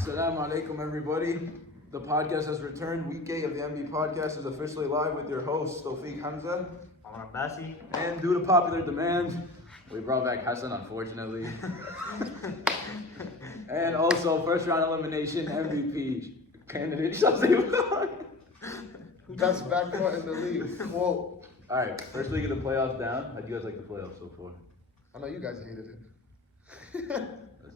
Assalamu alaikum, everybody. The podcast has returned. Week 8 of the MB podcast is officially live with your host, Tawfiq Hamza. Omar Bassi. And due to popular demand, we brought back Hassan, unfortunately. And also, first round elimination MVP candidate, Shazim Khan. Best backcourt in the league. Whoa. Alright, first week of the playoffs down. How'd you guys like the playoffs so far? I know you guys hated it.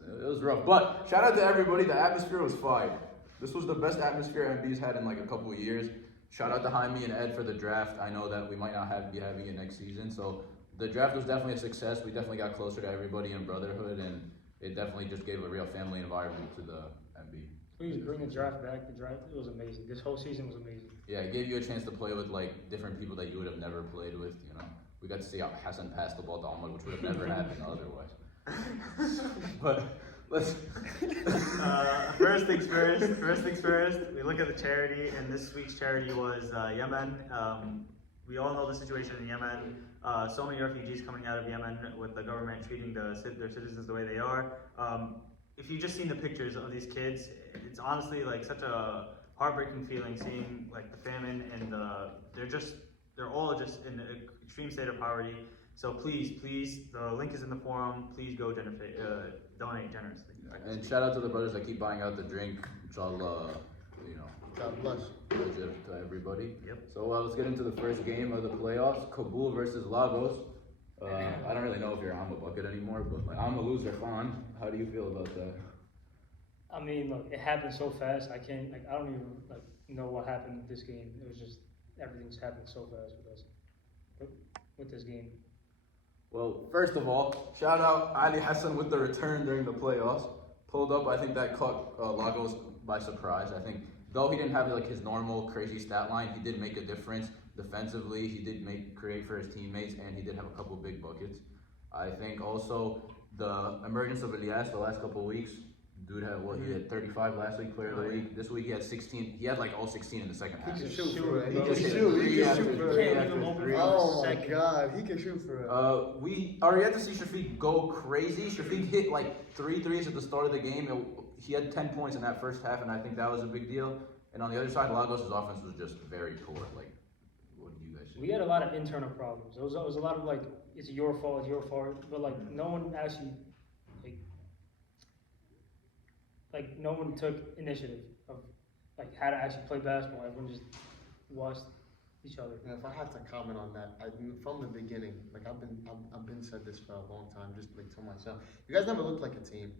It was rough, but shout out to everybody. The atmosphere was fire. This was the best atmosphere MB's had in like a couple of years. Shout out to Jaime and Ed for the draft. I know that we might not be having it next season, so the draft was definitely a success. We definitely got closer to everybody in brotherhood, and it definitely just gave a real family environment to the MB. Please bring the draft back. The draft, it was amazing. This whole season was amazing. Yeah, it gave you a chance to play with like different people that you would have never played with. You know, we got to see how Hassan pass the ball to Ahmad, which would have never happened otherwise. But let's. First things first. We look at the charity, and this week's charity was Yemen. We all know the situation in Yemen. So many refugees coming out of Yemen with the government treating their citizens the way they are. If you've just seen the pictures of these kids, it's honestly like such a heartbreaking feeling seeing like the famine and they're all just in an extreme state of poverty. So please, the link is in the forum. Please go donate generously. And shout out to the brothers that keep buying out the drink. Inshallah, God bless. legit to everybody. Yep. So let's get into the first game of the playoffs. Kabul versus Lagos. I don't really know if you're on the bucket anymore, but like, I'm a loser fan. How do you feel about that? I mean, look, it happened so fast. I don't even know what happened with this game. It was just everything's happened so fast with us, with this game. Well, first of all, shout out Ali Hassan with the return during the playoffs. Pulled up, I think that caught Lagos by surprise. I think though he didn't have like his normal crazy stat line, he did make a difference defensively. He did create for his teammates, and he did have a couple big buckets. I think also the emergence of Elias the last couple of weeks. Dude had he had 35 last week, player of the week. This week he had 16. He had like all 16 in the second half. He can shoot for it. He bro. can just hit shoot. He three can after shoot for three it. Can't leave him after open three. for Oh my second. God, he can shoot for it. We are yet to see Shafiq go crazy. Shafiq hit like 3 threes at the start of the game. He had 10 points in that first half, and I think that was a big deal. And on the other side, Lagos' offense was just very poor. Like, what do you guys think? We had a lot of internal problems. It was a lot of like, it's your fault, but like no one actually like no one took initiative of like how to actually play basketball. Everyone just watched each other. And if I had to comment on that, from the beginning, like I've been said this for a long time, just like to myself. You guys never looked like a team.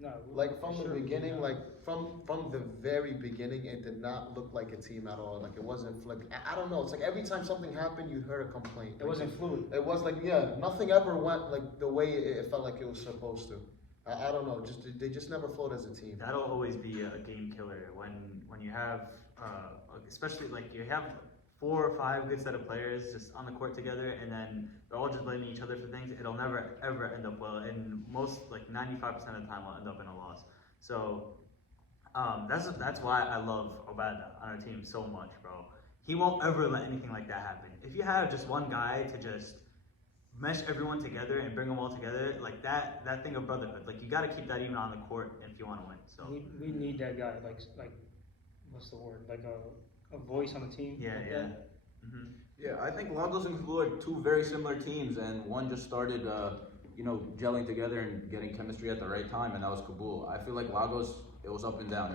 No, Like from the sure, beginning, yeah. like from the very beginning, it did not look like a team at all. Like it wasn't flick. I don't know. It's like every time something happened, you heard a complaint. It wasn't fluid. It was like nothing ever went like the way it felt like it was supposed to. I don't know. They just never flowed as a team. That'll always be a game killer when you have, especially like you have 4 or 5 good set of players just on the court together, and then they're all just blaming each other for things. It'll never ever end up well, and most like 95% of the time will end up in a loss. So that's why I love Obada on our team so much, bro. He won't ever let anything like that happen. If you have just one guy to just mesh everyone together and bring them all together, like that thing of brotherhood, like you got to keep that even on the court if you want to win. So We need that guy, like what's the word? Like a voice on the team. yeah. Mm-hmm. Yeah, I think Lagos and Kabul are two very similar teams, and one just started, gelling together and getting chemistry at the right time, and that was Kabul. I feel like Lagos, it was up and down.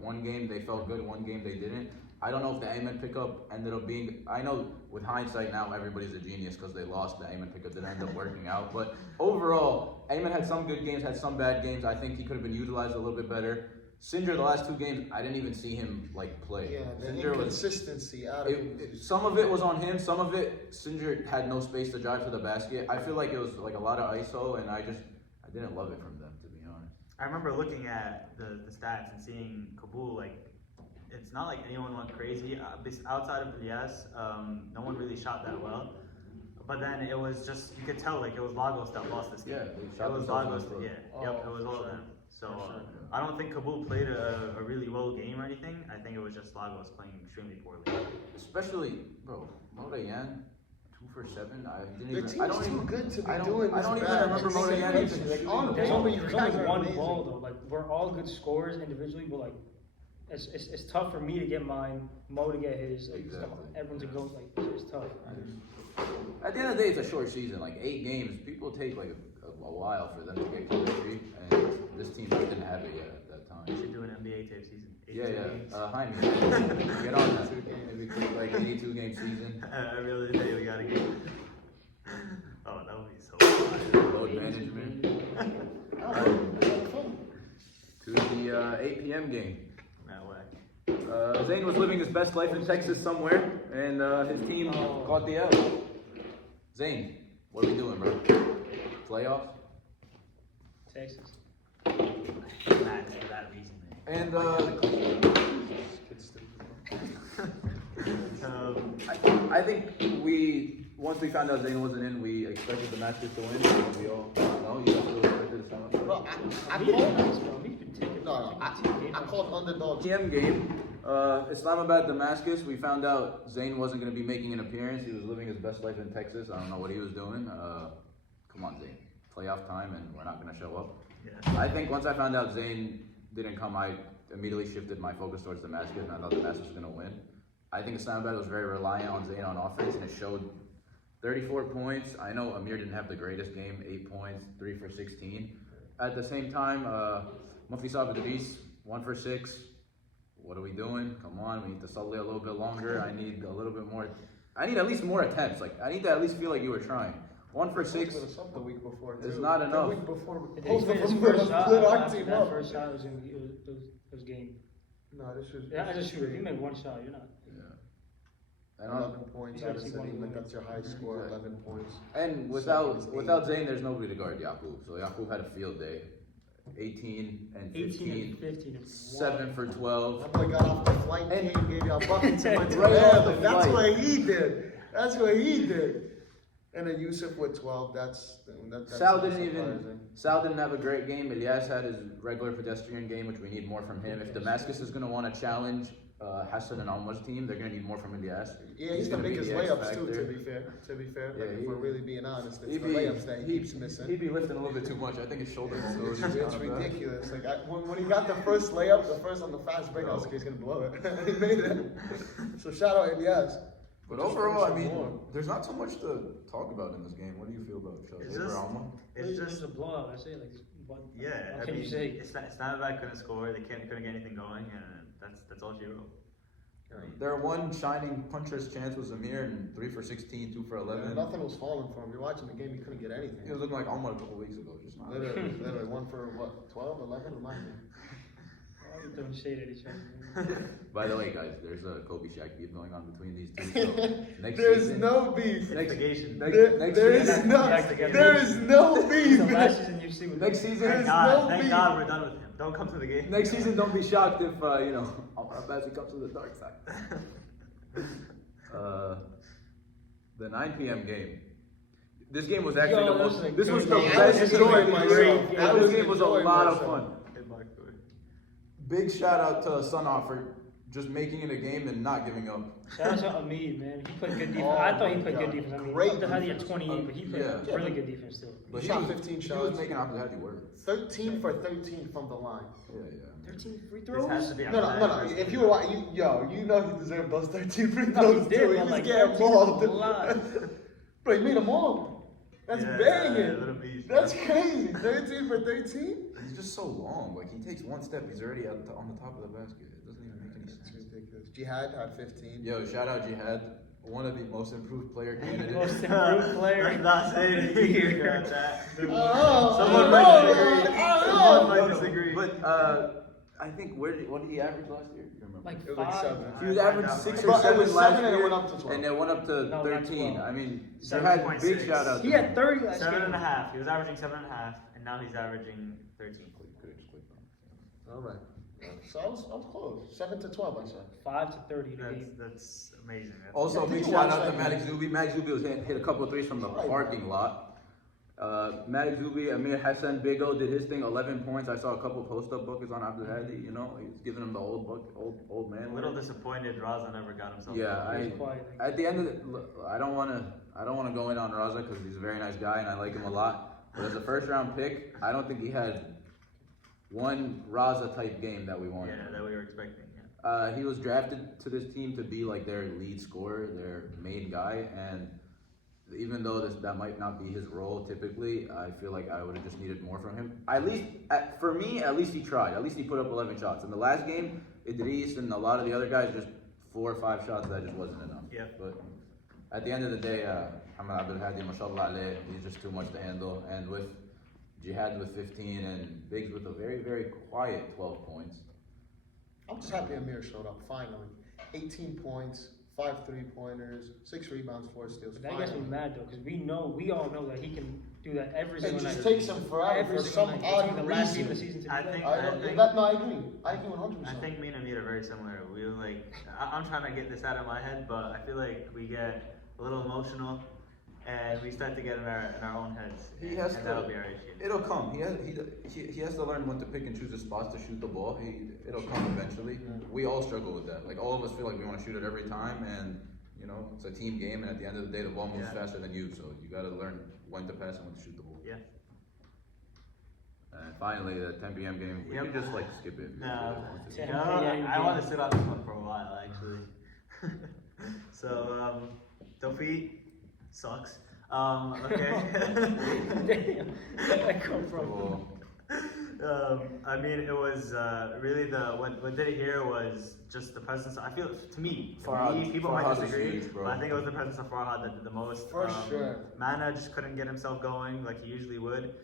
One game they felt good, one game they didn't. I don't know if the Ayman pickup ended up being. I know with hindsight now everybody's a genius because they lost. The Ayman pickup didn't end up working out, but overall, Ayman had some good games, had some bad games. I think he could have been utilized a little bit better. Singer, the last 2 games, I didn't even see him play. Yeah, the Singer inconsistency out of it. some of it was on him. Some of it, Singer had no space to drive to the basket. I feel like it was like a lot of ISO, and I didn't love it from them, to be honest. I remember looking at the stats and seeing Kabul, like, it's not like anyone went crazy. Outside of Elias, no one really shot that well. But then it was just, you could tell, like, it was Lagos that lost this game. Yeah, they shot it was themselves in Lagos, the foot. it was all of them. So sure. I don't think Kabul played a really well game or anything. I think it was just Lagos playing extremely poorly. Especially, bro, Morayan, 2 for 7. I didn't The even. team's I don't too even. good to be I don't. doing I this don't even bad. remember Like, Modigliani like, even like, shooting on the There's ball. only, You there's guys only are one amazing. ball though. Like we're all good scorers individually, but like it's tough for me to get mine, Mo to get his. Like, Exactly. everyone to go like it's tough. At the end of the day, it's a short season. Like 8 games, people take like a while for them to get chemistry, and this team didn't have it yet at that You time. should do an NBA tape season. Yeah, 82 yeah. games. Jaime, get on that. Maybe quick, like 82 game season. Every other day we gotta get. Oh, that would be so fun. Load management. Oh, fun. To the 8 p.m. game. No way. Zane was living his best life in Texas somewhere, and his team caught the L. Zane, what are we doing, bro? Playoffs? Texas. Max for that reason, man. And I think once we found out Zane wasn't in, we expected the Masters to win. We all know you guys still expected the Summers. Bro, I We called. nice, bro. We've been taking. No, I called underdog. PM game, Islamabad Damascus. We found out Zane wasn't going to be making an appearance. He was living his best life in Texas. I don't know what he was doing. Come on, Zane. Playoff time, and we're not going to show up. Yeah. I think once I found out Zane didn't come, I immediately shifted my focus towards Damascus, and I thought Damascus was going to win. I think Islamabad was very reliant on Zane on offense, and it showed 34 points. I know Amir didn't have the greatest game, 8 points, 3 for 16. At the same time, Mufti Saab Idris, 1 for 6. What are we doing? Come on, we need to sully a little bit longer. I need a little bit more. I need at least more attempts. Like I need to at least feel like you were trying. 1 for 6 The week before, is too. not The enough. week before, His first shot, split our after team that up. first shot was gonna be, it was game. No, this was. Yeah, as a shooter, if you make one shot, you're not. And 11 points You out gotta of see one City, more. that's your high score, 11 points. And without Zane, there's nobody to guard Yaqub. So Yaqub had a field day. 18 and 15. 18 and 15. 7 for 12. That boy got off the flight, came, gave y'all buckets and went to Right off the heaven. That's flight. what he did. That's what he did. And then Yusuf with 12, that's Sal not didn't even. surprising. Sal didn't have a great game. Ilyas had his regular pedestrian game, which we need more from him. If Damascus is going to want to challenge Hassan and Alma's team, they're going to need more from Ilyas. Yeah, he's gonna gonna make be his the X layups too, factor. to be fair. Yeah, Like, if he- we're really being honest, it's He'd the be, layups that he keeps missing. he'd be lifting a little bit too much. I think his shoulder mobility is It's kinda bad. ridiculous. Like when he got the first layup, the first on the fast break, I was like, he's gonna blow it. He made it. So shout out Ilyas. But Just overall, I finish mean, with more. there's not so much to talk about in this game. What do you feel about It's Chelsea just- or Alma? It's It was just a blowout. I say like what? yeah. What I can mean, you say? it's not that couldn't score. They couldn't get anything going, and that's all she wrote. I mean, Their one shining puncher's chance was Amir, and 3 for 16, 2 for 11. Nothing was falling for him. You're watching the game, he couldn't get anything. He was looking like Alma a couple weeks ago, just not. Literally, one for what, 12, 11? Remind me. Why are we throwing shade at each other? By the way, guys, there's a Kobe Shaq beef going on between these two. So next There's season, no beef. next, Investigation. next, There next is season, no, Back together. there is no The beef. last season you see with next season, There's Thank God, no thank beef. God we're done with him. Don't come to the game. next season, don't be shocked if Alma comes to the dark side. The 9 p.m. game. This game was actually Yo, the this most. was a This was good the game. best I was game. enjoying myself. I This was game was a enjoying lot of myself. fun. Hey, Mark, go ahead. Big shout out to Sunov for just making it a game and not giving up. Shout out to Amid, man. He played good defense. Oh I thought he my played God. good defense. I mean, Great Abdul Hadi had defense. 28, but he played Yeah. really good defense too. But He shot was- 15 He shots. was making Abdul work. 13 for 13 from the line. Yeah. 13 free This throws? has to be No. If you were watching, you know he deserved those 13 free No, he throws did, too. He but was like getting 13 is a mauled. lot. Bro, he made them all. That's Yeah, banging. little beast. That's crazy. 13 for 13? He's just so long. Like he takes one step, he's already on the top of the basket. It doesn't even make any It's sense. ridiculous. Jihad had 15. Yo, shout out Jihad, one of the most improved player Most candidates. improved player. Let's not say anything about that. Oh, Someone I might know, disagree. I know. Someone might disagree. But I think what did he average last year? You remember? Like It was like 5. 7. He was averaging 6 Bro, or it 7 was last 7 and it year, went up to 12. and it went up to No, not 13. 12. I mean, Jihad, big 7.6. shout out. He to had him. 30 last 7.5. game. He was averaging 7.5, and now he's averaging 13. All right. So I was close. 7 to 12, I said. 5 to 30 in a game. That's amazing. That's Also, Yeah, big did you shout watch out to that Max Zuby. Max Zuby was hit a couple of threes from the Right. parking lot. Malik Zubi, Amir Hassan, Big O did his thing, 11 points. I saw a couple post-up buckets on Abdul Hadi, you know, he's giving him the old man. A little disappointed Raza never got himself. Yeah, He's quiet. at the end of it, I don't want to go in on Raza because he's a very nice guy and I like him a lot. But as a first-round pick, I don't think he had one Raza-type game that we wanted. Yeah, that we were expecting. Yeah. He was drafted to this team to be like their lead scorer, their main guy, and even though that might not be his role typically, I feel like I would have just needed more from him. At least, for me, at least he tried. At least he put up 11 shots. In the last game, Idris and a lot of the other guys, just 4 or 5 shots, that just wasn't enough. Yeah. But at the end of the day, Hamad Abdul Hadi, mashallah alayh, he's just too much to handle. And with Jihad with 15 and Biggs with a very, very quiet 12 points. I'm just happy Amir showed up finally. 18 points, 5 3-pointers, 6 rebounds, 4 steals. But that gets me mad though, because we all know that he can do that every It single night. just takes him forever Every for single some night. odd Between the last game of the reason. season to I today. think- I agree. I agree 100%. I think me and Amir are very similar. We were like, I'm trying to get this out of my head, but I feel like we get a little emotional and we start to get in our own heads. He has and to- that'll be our issue. It'll come. He has to learn when to pick and choose his spots to shoot the ball. It'll come eventually. Yeah. We all struggle with that. Like all of us feel like we want to shoot it every time, and you know it's a team game. And at the end of the day, the ball moves Yeah. faster than you, so you got to learn when to pass and when to shoot the ball. Yeah. And finally, the 10 p.m. game. We Yep. could just like skip it. No, It's- 10 no, p.m. I want to sit on this one for a while actually. So, Tawfiq sucks. Okay. Damn, where'd that come from? So, I mean, it was really what did it here was just the presence. I feel to me, people might Farhad is disagree, huge, bro. but I think it was the presence of Farhad that did the most. For sure. Mana just couldn't get himself going like he usually would.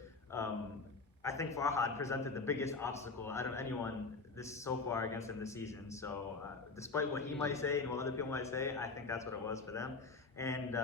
I think Farhad presented the biggest obstacle out of anyone this so far against him this season. So despite what he might say and what other people might say, I think that's what it was for them. And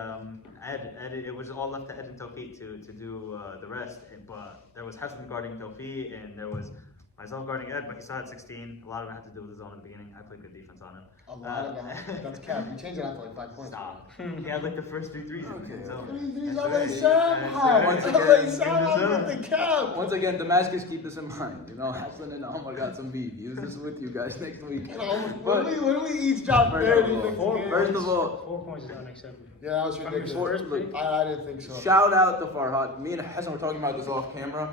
Ed, it was all left to Ed and Tawfiq to do the rest. But there was Hassan guarding Tawfiq, and there was myself guarding Ed, but he still had 16. A lot of it had to do with his own in the beginning. I played good defense on him. A lot of that. That's cap. You change it out to like 5 points. Stop. He had like the first 3 threes. Okay. So, Threes, that's I right. like Sam That's high. right. I like Sam high with the cap. once again, Damascus, keep this in mind. You know, Hassan and Alma got some beef. Use this with you guys next week. What do we each drop First 30 of all, next game? First of all, 4 points is unacceptable. Yeah, that was From your ridiculous. first pick? I didn't think so. shout out to Farhad. Me and Hassan were talking about this off camera.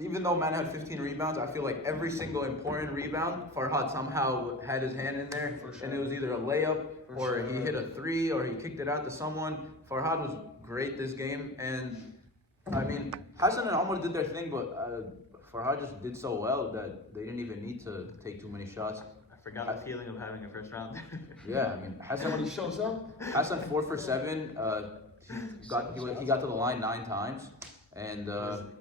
Even though Man had 15 rebounds, I feel like every single important rebound, Farhad somehow had his hand in there. For sure. And it was either a layup For or sure. he hit a 3 or he kicked it out to someone. Farhad was great this game. And I mean, Hassan and Amr did their thing, but Farhad just did so well that they didn't even need to take too many shots. I forgot the feeling of having a first round. Yeah, I mean, Hassan When he shows up, Hassan 4 for 7. He got to the line 9 times, and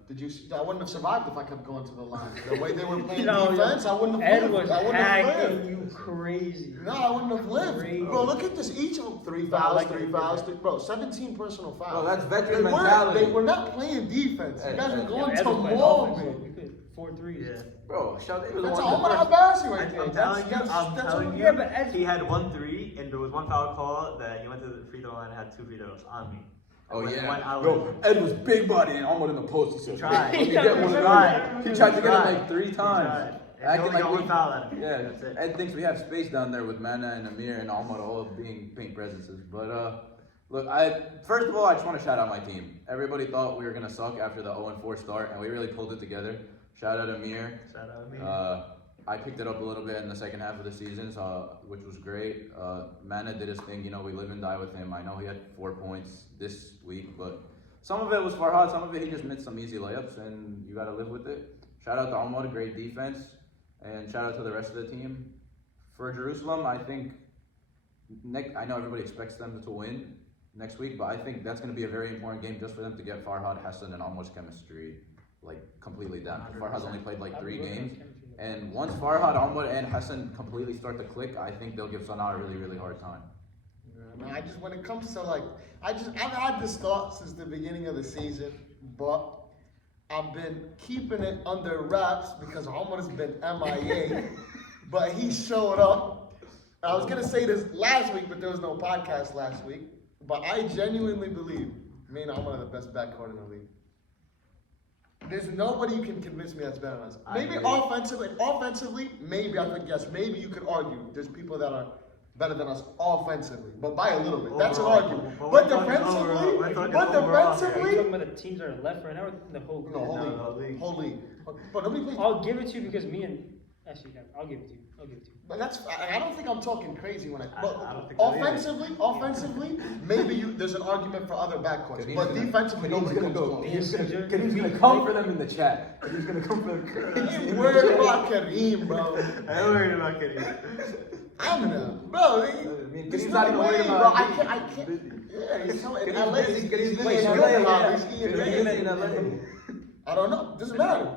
did you? I wouldn't have survived if I kept going to the line. The way they were playing No, defense, I wouldn't have Ed lived. was I wouldn't have hacking lived. you crazy. No, I wouldn't have lived. Crazy. Bro, look at this. Each of them, 3 But I fouls, like 3 it. fouls. Bro, 17 personal fouls. Bro, that's veteran They mentality. They were not playing defense. You guys were Yeah, going Ed to was playing maul offense, so me. you could 4 threes. Yeah. bro, shout out. That's Omar Abbasi right there. I'm telling you, That's I'm Yeah, but Ed- he had 1 3, and there was 1 foul call that he went to the free throw line and had 2 free throws on me. Oh When yeah, I was- bro. Ed was big body and almost in the post. He said, tried. "Let me He get one of tried. those." He tried to get it tried. like 3 He times. tried. And he Acting only like got we- 1 foul out of it. Yeah, That's it. Ed thinks we have space down there with Mana and Amir and Almar all being paint presences. But look, first of all, I just want to shout out my team. Everybody thought we were gonna suck after the 0-4 start, and we really pulled it together. Shout out Amir. Shout out me. I picked it up a little bit in the second half of the season, which was great. Mana did his thing, you know, we live and die with him. I know he had 4 points this week, but some of it was Farhad, some of it he just missed some easy layups, and you gotta live with it. Shout out to Almar, great defense, and shout out to the rest of the team. For Jerusalem, I think, I know everybody expects them to win next week, but I think that's gonna be a very important game just for them to get Farhad, Hassan, and Almar's chemistry like completely down. 'Cause Farhad's only played like 3 games. And once Farhad, Ahmad, and Hassan completely start to click, I think they'll give Sanaa a really, really hard time. Yeah, man, when it comes to like, I've had this thought since the beginning of the season, but I've been keeping it under wraps because Omar has been MIA, but he showed up. I was gonna say this last week, but there was no podcast last week. But I genuinely believe me and Omar are the best backcourt in the league. There's nobody you can convince me that's better than us. Maybe agree. offensively, maybe I could guess. Maybe you could argue there's people that are better than us offensively, but by a little bit. That's an Overall, argument. but But we're talking defensively, overall, we're talking but overall here. Are you defensively, talking about the teams that are left right now or the whole no, whole No, league. no, league. Whole league. But nobody plays. I'll give it to you because me and actually, I'll give it to you. I'll give it to you. But that's. I don't think I'm talking crazy when I. But I don't think so either. offensively, maybe there's an argument for other backcourts. Kadeem's But gonna- defensively, Kadeem's nobody gonna comes go. close. Kadeem's gonna come for them in the chat. Kadeem's gonna come for them. I ain't worried about Kareem, bro. I'm worried about Kitty. I'm not, bro. mean, There's Kadeem's no not even way, worried bro. about I Kadeem. can't. Yeah, he's so in Kadeem's LA. busy. He's Kadeem's playing busy in good LA, hobby. yeah. He's in Kadeem's LA. busy in LA. I don't know. Doesn't matter.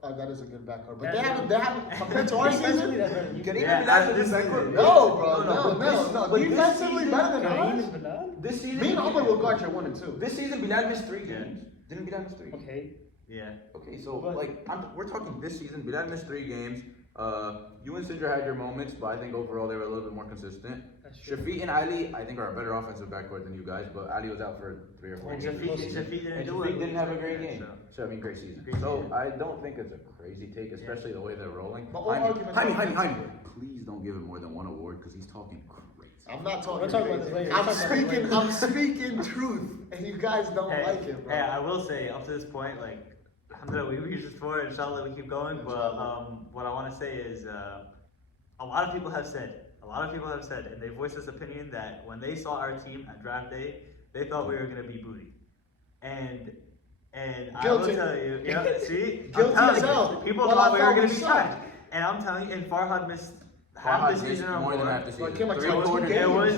That is a good backcourt. But Yeah. they haven't compared to our Defensively, season. that's better than you. Kadeem Yeah, and Bilal this is season. backcourt. No, bro. but this- No. but this Defensively season- better than Kareem us. is Bilal? This season, Me and Omar will guard your 1 and 2. This season, Bilal missed 3 Yeah. games. Didn't Bilal miss 3? Okay. Yeah. Okay, so But- we're talking this season. Bilal missed 3 games. You and Sidra had your moments, but I think overall they were a little bit more consistent. That's true. Shafiq and Ali, I think, are a better offensive backcourt than you guys, but Ali was out for 3 or 4 And games. Shafiq didn't And do it. Shafiq didn't have a great Yeah, game. so. So, I mean, great season. Great So, season. I don't think it's a crazy take, especially the way they're rolling. But all arguments Jaime, please don't give him more than 1 award because he's talking crazy. I'm not talking. We'll talk about crazy. this later. I'm We'll talk about this speaking. later. I'm speaking truth, and you guys don't Hey, like it, bro. hey, I will say, up to this point, like, alhamdulillah, we reached this far, inshallah, we keep going, but Inshallah. what I want to say is, a lot of people have said, and they voiced this opinion that when they saw our team at draft day, they thought we were going to be booty. And I will Guilty. tell you, yeah, see? I'm Guilty telling as you, hell. people Well, thought I we thought were going we to be sucked. trash. And I'm telling you, and Farhad missed half the Farhad missed season or more than more. half the Well, it season. came like 3 two quarters.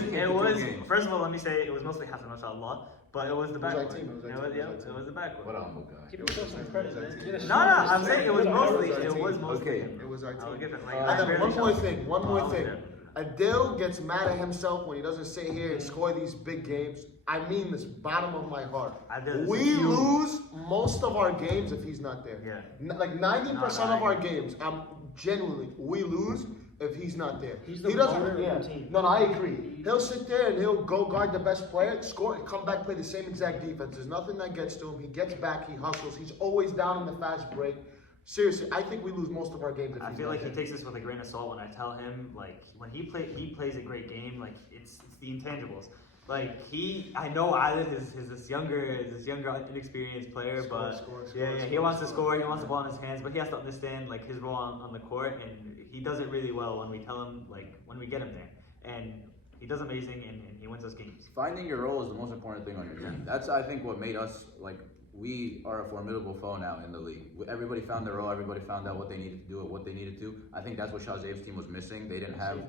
games. It was, first of all, let me say, it was mostly Hassan, mashallah, but it was the It was our backcourt. team, it was our It team, was, it yeah, was our it was the backcourt. What a humble guy. Give yourself some credit, man. Get a No, shot. I'm saying it was mostly, It was it our was team. mostly Okay. him. It was our I'll team. give it, like, And I then barely one more shot. thing. One Oh, more I thing. was there. Adil gets mad at himself when he doesn't sit here and score these big games. I mean this, bottom of my heart. Adil is We huge. lose most of our games if he's not there. Yeah. Like 90% No, of I our agree. games, genuinely, we lose if he's not there. He's the he doesn't. motor of Yeah. the team. No, I agree. He'll sit there and he'll go guard the best player, score, and come back play the same exact defense. There's nothing that gets to him. He gets back, he hustles. He's always down in the fast break. Seriously, I think we lose most of our games if I he's feel not like he there. takes this with a grain of salt when I tell him, like, when he plays a great game, like, it's the intangibles. Like, I know Adil is this younger, inexperienced player, but he wants to score, he wants the ball in his hands, but he has to understand, like, his role on the court, and he does it really well when we tell him, like, when we get him there. And he does amazing, and he wins those games. Finding your role is the most important thing on your team. That's, I think, what made us, like, we are a formidable foe now in the league. Everybody found their role, everybody found out what they needed to do and what they needed to. I think that's what Shahzeb's team was missing. They didn't have,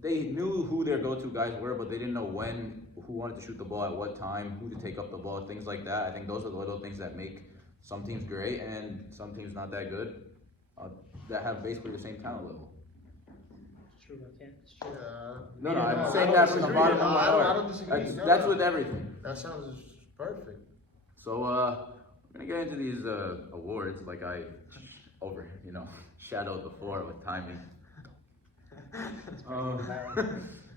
they knew who their go-to guys were, but they didn't know who wanted to shoot the ball at what time, who to take up the ball, things like that. I think those are the little things that make some teams great and some teams not that good, that have basically the same talent level. It's true, I can't. It's true. No, I I'm don't saying that from the disagree. bottom of No, my I heart. don't disagree. No, That's no. with everything. That sounds perfect. So, we're gonna get into these awards like I shadowed before with timing.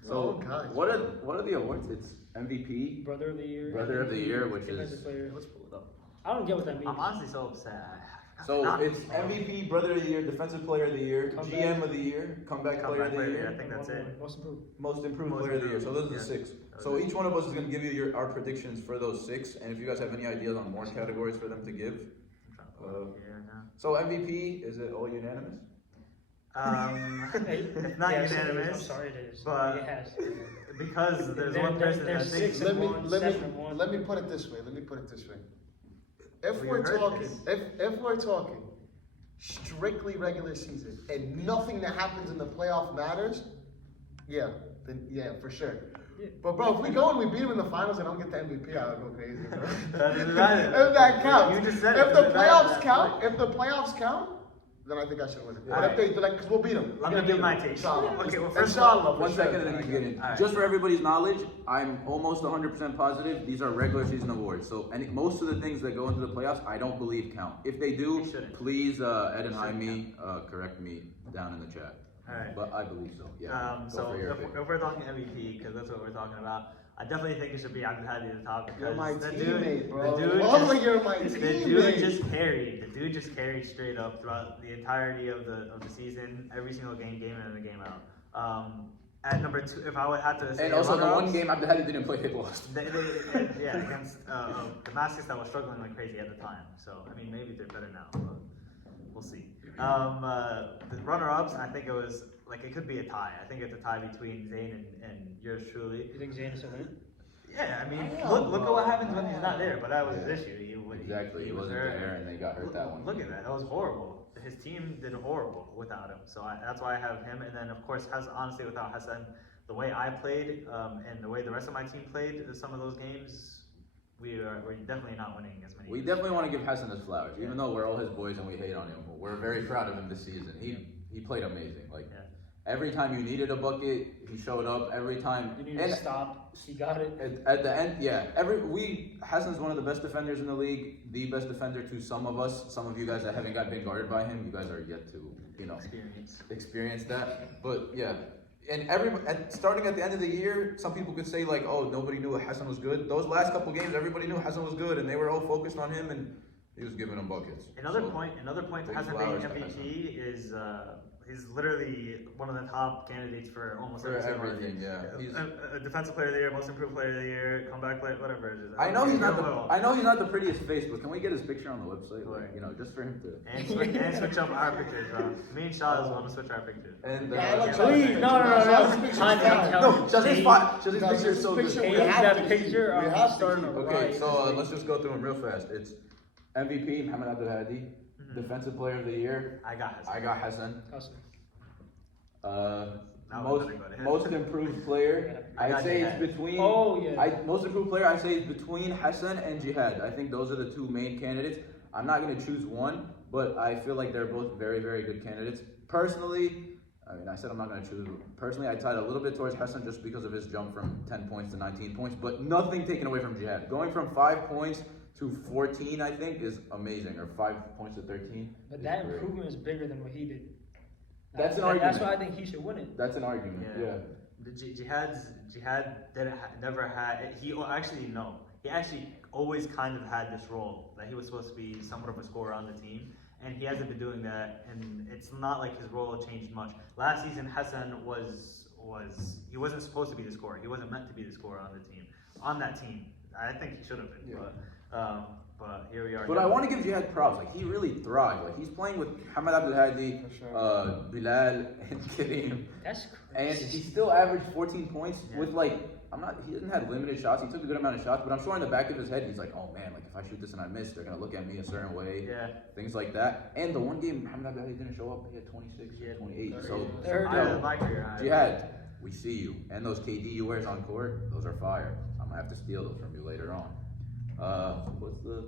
So, Oh, guys. what are the awards? It's MVP, Brother of the year. Brother of the Year, which defensive is player. Let's pull it up. I don't get what that means. I'm honestly so upset. so it's MVP, Brother of the Year, Defensive Player of the Year, Comeback. GM of the Year, Comeback Player of the I Year, think that's it. Most improved. Most Improved Most Player of the Year. So those are the improved, 6. yeah. So each one of us is gonna give you our predictions for those 6, and if you guys have any ideas on more categories for them to give. So MVP, is it all unanimous? It's not Yes, it is. unanimous. I'm sorry, it is. but- It has. Because there's one person that there's thinks. 6 Let me and 1, let 7 me and 1. let me put it this way. If We we're heard talking, this. if we're talking strictly regular season and nothing that happens in the playoff matters, then for sure. Yeah. But bro, if we go and we beat them in the finals and don't get the MVP, I'll go crazy, bro. That doesn't matter. If that counts. You just said it. If the Doesn't matter playoffs at count, that if the playoffs count, then I think I should win it. But Alright. if they, because we'll beat them. I'm gonna give my take. Inshallah. Okay, well, first of Inshallah, all, for One sure. second and then you can get in. Alright. Just for everybody's knowledge, I'm almost 100% positive these are regular season awards. So most of the things that go into the playoffs, I don't believe count. If they do, They shouldn't. please Ed and They Jaime correct me down in the chat. Alright. But I believe so. Yeah. Go So for your if pick. we're talking MVP, because that's what we're talking about, I definitely think it should be Abdul Hadi at the top because You're my the teammate, dude, bro. the dude, Wallah, just, you're my the teammate. dude just carried. The dude just carried straight up throughout the entirety of the season, every single game in and a game out. At number 2, if I would have to say, And also the one runner-ups, game Abdul Hadi didn't play, they lost. yeah, against Damascus that was struggling like crazy at the time. So I mean, maybe they're better now, but we'll see. The runner-ups, I think it was like it could be a tie. I think it's a tie between Zayn and yours truly. You think Zayn is still in? Yeah, I mean, Yeah, look at what happens when he's not there. But that was his issue. Exactly, he was wasn't there and they got hurt that one. Look at that. That was horrible. His team did horrible without him. So that's why I have him. And then of course, honestly, without Hassan, the way I played and the way the rest of my team played some of those games, we're definitely not winning as many. We definitely want to give Hassan his flowers, even though we're all his boys and we hate on him. We're very proud of him this season. He played amazing. Like every time you needed a bucket, he showed up. Every time You need to stop. He got it. at the end, yeah. Hassan's one of the best defenders in the league, the best defender to some of us. Some of you guys that haven't been guarded by him, you guys are yet to experience that. But yeah. And starting at the end of the year, some people could say like, "Oh, nobody knew Hassan was good." Those last couple games, everybody knew Hassan was good, and they were all focused on him, and he was giving them buckets. Another point to big Hassan being flowers to MVP is he's literally one of the top candidates for almost For every single everything, award. yeah. He's- A defensive player of the year, most improved player of the year, comeback player, whatever it is. I know he's not the prettiest face, but can we get his picture on the website? Sure. Like, just for him to. And switch up our pictures, bro. Me and Shah want to switch our pictures. And Yeah, I like Please, Shaz's no. picture. Shaz's picture is so Picture, good. we Hey, have that to picture, keep. We I'm have to starting keep. to Okay, so let's just go through them real fast. It's MVP Mohamed Abdul Hadi, Defensive Player of the Year. I got Hassan. I got Hassan. Now Most we're gonna go to him. most improved player. I got I'd say Jihad. it's between. Oh, yeah. Most improved player. I'd say it's between Hassan and Jihad. I think those are the two main candidates. I'm not gonna choose one, but I feel like they're both very, very good candidates. Personally, I mean, I said I'm not gonna choose. Personally, I tied a little bit towards Hassan just because of his jump from 10 points to 19 points, but nothing taken away from Jihad. Going from 5 points to 14, I think, is amazing, or 5 points to 13. But is that great. improvement is bigger than what he did. That's an That's argument. why I think he should win it. That's an argument. Yeah. The Jihad never had. He actually always kind of had this role that he was supposed to be somewhat of a scorer on the team, and he hasn't been doing that. And it's not like his role changed much. Last season, Hassan he wasn't supposed to be the scorer. He wasn't meant to be the scorer on that team. I think he should have been, but here we are. But I want to give Jihad props. Like, he really thrived. Like, he's playing with Hamad Abdul Hadi, For sure. Bilal, and Kareem. That's And crazy. he still averaged 14 points Yeah. with, like, he didn't have limited shots. He took a good amount of shots, but I'm sure in the back of his head, he's like, oh man, like, if I shoot this and I miss, they're going to look at me a certain way. Yeah. Things like that. And the one game Hamad Abdul Hadi didn't show up, he had 26 Yeah. or 28. So, Third. I have my career high. Jihad, we see you. And those KD you wears on court, those are fire. I'm going to have to steal those from you later on. What's the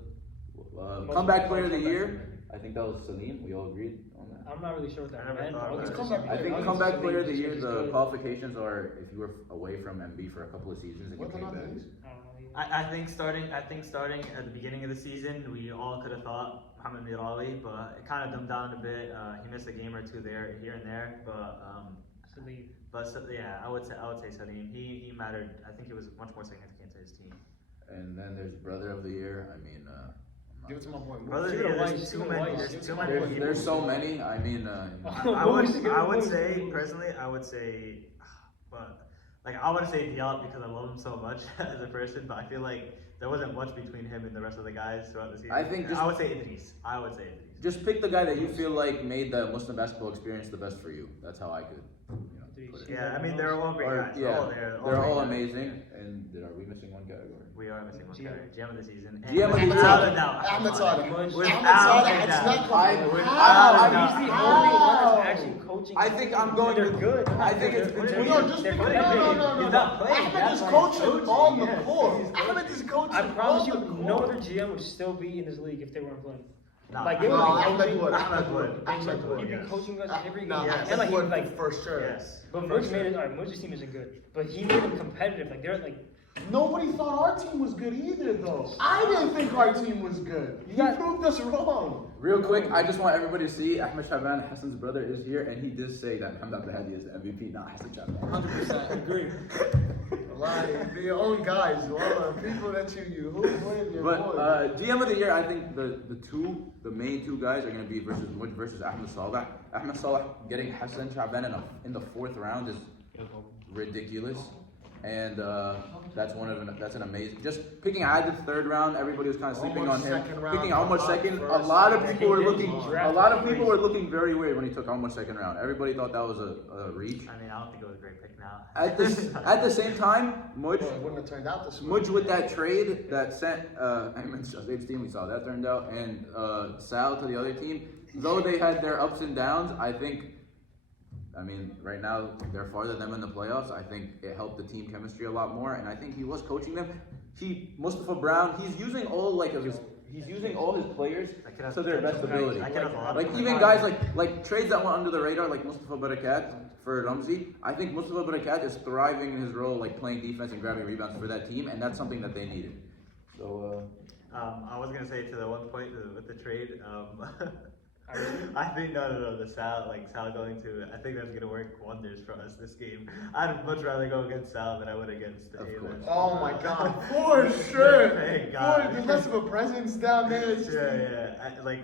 comeback player of the year? I think that was Salim. We all agreed on that. I'm not really sure what that I never meant. thought I'll about give it. it to I Salim. think I'll give comeback Salim player of the just year, because the he's good. qualifications are if you were away from MB for a couple of seasons and you What the came hell back. is? I don't know. I think starting at the beginning of the season, we all could have thought Mohamed Mirawi, but it kind of dumbed down a bit. He missed a game or two there, here and there, Salim. yeah, I would say Salim. He mattered. I think he was much more significant to his team. And then there's brother of the year. I mean, Give it to my boy. Brother, Give it a there's Weiss, too give it a many. Weiss, There's give it too a many. Weiss. people. there's so many. I mean, I would say personally, I would say Diallo because I love him so much as a person, but I feel like there wasn't much between him and the rest of the guys throughout the season. I think I would say Idris. just pick the guy that you feel like made the Muslim basketball experience the best for you. That's how I could, put it. Yeah, I mean they're all great Or, guys. yeah, They're all there. they're all great guys. amazing. And are we missing one category? We are missing one category. GM of the season. GM of the Without season. a doubt. Ahmed Sadeh. Without Ahmed Sadeh, a it's doubt. not coming. Without He's a the doubt. only one that's actually coaching. I think I'm going They're with- good. I think it's between- No, just They're because, good. no. He's not playing, Ahmed that's is why he's coaching coaching, on the yes. court. He's coaching. Ahmed is coaching I promise you, on the no court. other GM would still be in this league if they weren't playing. No, Like, they would No, be Ahmed coaching. would. Ahmed would. Ahmed would. He'd be yes. coaching us every No, game. Yes. And like, Ahmed he, would like, for sure. Yes. but Mudge made it. Alright, Mudge's team isn't good, but he made them competitive. Like they're like Nobody thought our team was good either, though. I didn't think our team was good. You proved us wrong. Real quick, I just want everybody to see Ahmed Shaban, Hassan's brother, is here, and he did say that Hamdan Bahadi is the MVP, not Hassan Shaban. 100% agree. Like, your own guys, well, people that you with your But boys. GM of the year, I think the main two guys are going to be versus Ahmed Salah. Ahmed Salah getting Hassan Shaban in the fourth round is ridiculous. And that's an amazing. Just picking Adil third round, everybody was kind of sleeping on him. Picking Almost second, a lot of people were looking very weird when he took Almost second round. Everybody thought that was a reach. I mean, I don't think it was a great pick now. At the same time, Mudge Well, it wouldn't have turned out this way. Mudge with that trade that sent Zaid's team, we saw that turned out, and Sal to the other team. Though they had their ups and downs, I mean, right now they're farther than them in the playoffs. I think it helped the team chemistry a lot more, and I think he was coaching them. Mustafa Brown, he's using all his players to their best ability. Like even guys like trades that went under the radar, like Mustafa Barakat for Ramsey. I think Mustafa Barakat is thriving in his role, like playing defense and grabbing rebounds for that team, and that's something that they needed. So I was gonna say to the one point with the trade. I think no, the Sal going to. I think that's gonna work wonders for us this game. I'd much rather go against Sal than I would against Ayla. Oh my God, for sure. Thank God. There's less of a presence down there. It's just-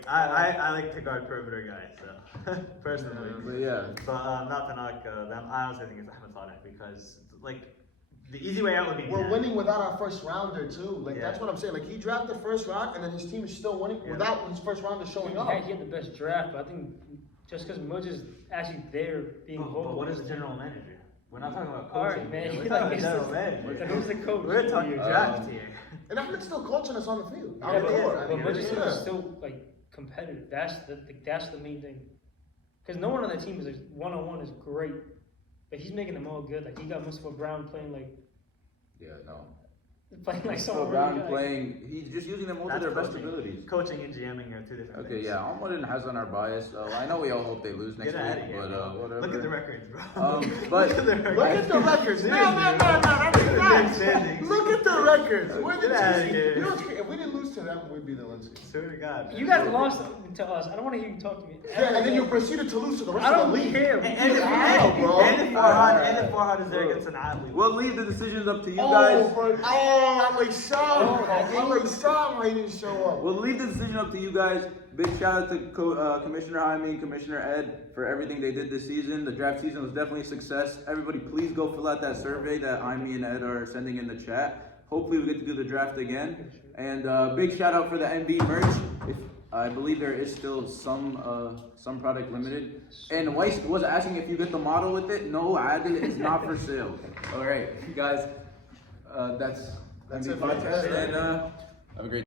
I like to guard perimeter guys, so personally. but yeah. But not to knock them. I honestly think it's Ahmed Salah because the easy way out would be. We're winning without our first rounder too. Like Yeah. that's what I'm saying. Like he drafted first round, and then his team is still winning Yeah. without his first rounder showing up. Yeah, he had the best draft, but I think just because Mudge is actually there being vocal. But what is the general manager? We're not talking about All coaching. right, man. We're Like, talking about it's general just- manager. Who's the coach? We're talking draft here. And Ahmed's still coaching us on the field. Yeah, On the he is. court. I But mean, Mudge is Yeah. still like competitive. That's the main thing. Because no one on that team is like, one-on-one is great, but he's making them all good. Like he got Mustafa Brown playing like So someone Brown really good. playing, he's just using them all to That's their best coaching. abilities. Coaching and GMing are two different Okay, things. yeah, Ahmad and Hassan are biased. I know we all hope they lose next Get out of week, here. but bro. whatever. Look at the records, bro. But- Look at the records. Look at the records. No, Seriously, that's Look at the facts. standings. Look at the records. We're the Get outta two. here. You know what's crazy? If we didn't lose to them, we'd be the ones. Swear to God. You guys lost to us. I don't want to hear you talk to me. Yeah, and then you proceeded to lose to the rest I of don't the league. care. And if Wow, bro. Farhad is there against an athlete. We'll leave the decisions up to you Oh, guys. I'm like shocked. I'm like shocked why he didn't show up. We'll leave the decision up to you guys. Big shout out to Commissioner Jaime and Commissioner Ed for everything they did this season. The draft season was definitely a success. Everybody, please go fill out that survey that Jaime and Ed are sending in the chat. Hopefully, we get to do the draft again. And big shout out for the MB merch. I believe there is still some product limited. And Weiss was asking if you get the model with it. No, Adil, it's not for sale. All right, guys, that's That's MB it. podcast, and have a great.